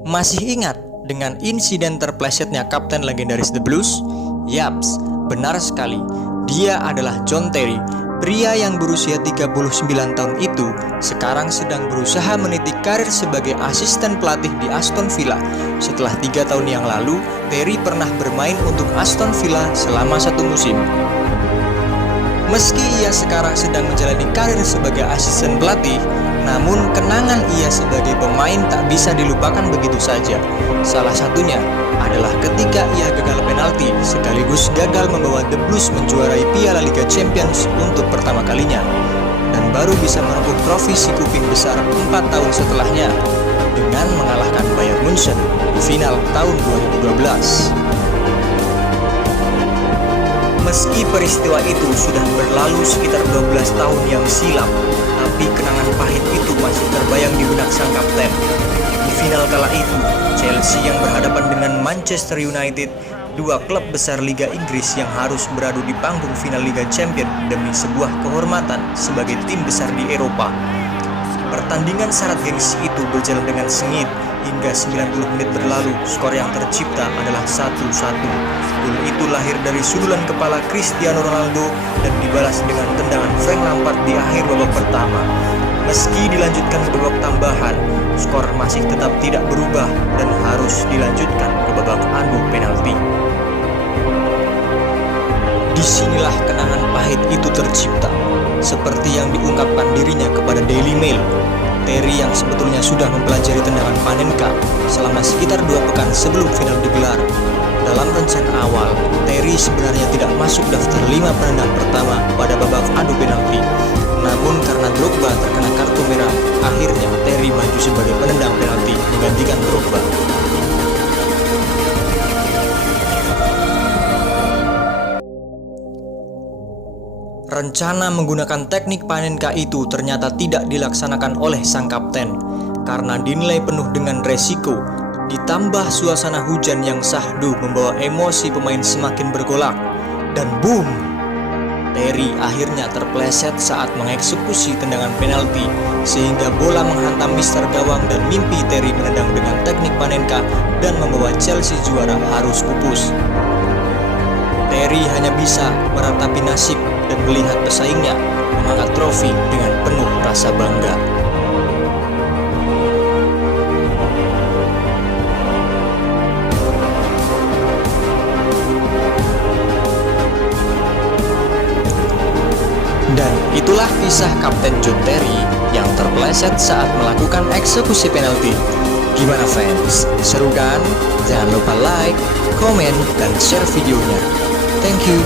Masih ingat dengan insiden terplesetnya kapten legendaris The Blues? Yaps, benar sekali. Dia adalah John Terry. Pria yang berusia 39 tahun itu sekarang sedang berusaha meniti karir sebagai asisten pelatih di Aston Villa. Setelah 3 tahun yang lalu, Terry pernah bermain untuk Aston Villa selama 1 musim. Meski ia sekarang sedang menjalani karir sebagai asisten pelatih, namun kenangan ia sebagai pemain tak bisa dilupakan begitu saja. Salah satunya adalah ketika ia gagal penalti sekaligus gagal membawa The Blues menjuarai Piala Liga Champions untuk pertama kalinya, dan baru bisa merebut trofi si kuping besar 4 tahun setelahnya dengan mengalahkan Bayern Munchen di final tahun 2012. Meski peristiwa itu sudah berlalu sekitar 12 tahun yang silam, tapi kenangan pahit itu masih terbayang di benak sang kapten. Di final kala itu, Chelsea yang berhadapan dengan Manchester United, dua klub besar Liga Inggris yang harus beradu di panggung final Liga Champions demi sebuah kehormatan sebagai tim besar di Eropa. Pertandingan syarat gengsi itu berjalan dengan sengit hingga 90 menit berlalu. Skor yang tercipta adalah 1-1. Gol itu lahir dari sundulan kepala Cristiano Ronaldo dan dibalas dengan tendangan Frank Lampard di akhir babak pertama. Meski dilanjutkan ke babak tambahan, skor masih tetap tidak berubah dan harus dilanjutkan ke babak adu penalti. Disinilah kenangan pahit itu tercipta, seperti yang diungkapkan dirinya kepada Daily Mail. Terry yang sebetulnya sudah mempelajari tendangan Panenka selama sekitar 2 pekan sebelum final digelar. Dalam rencana awal, Terry sebenarnya tidak masuk daftar 5 penendang pertama pada babak adu penalti. Namun karena Drogba terkena kartu merah, akhirnya Terry maju sebagai penendang penalti menggantikan Drogba. Rencana menggunakan teknik Panenka itu ternyata tidak dilaksanakan oleh sang kapten karena dinilai penuh dengan resiko, ditambah suasana hujan yang syahdu membawa emosi pemain semakin bergolak, dan boom! Terry akhirnya terpleset saat mengeksekusi tendangan penalti sehingga bola menghantam mister gawang dan mimpi Terry menendang dengan teknik Panenka dan membawa Chelsea juara harus pupus. Terry hanya bisa meratapi nasib dan melihat pesaingnya mengangkat trofi dengan penuh rasa bangga. Dan itulah kisah Kapten John Terry yang terpeleset saat melakukan eksekusi penalti. Gimana fans? Seru kan? Jangan lupa like, komen, dan share videonya. Thank you.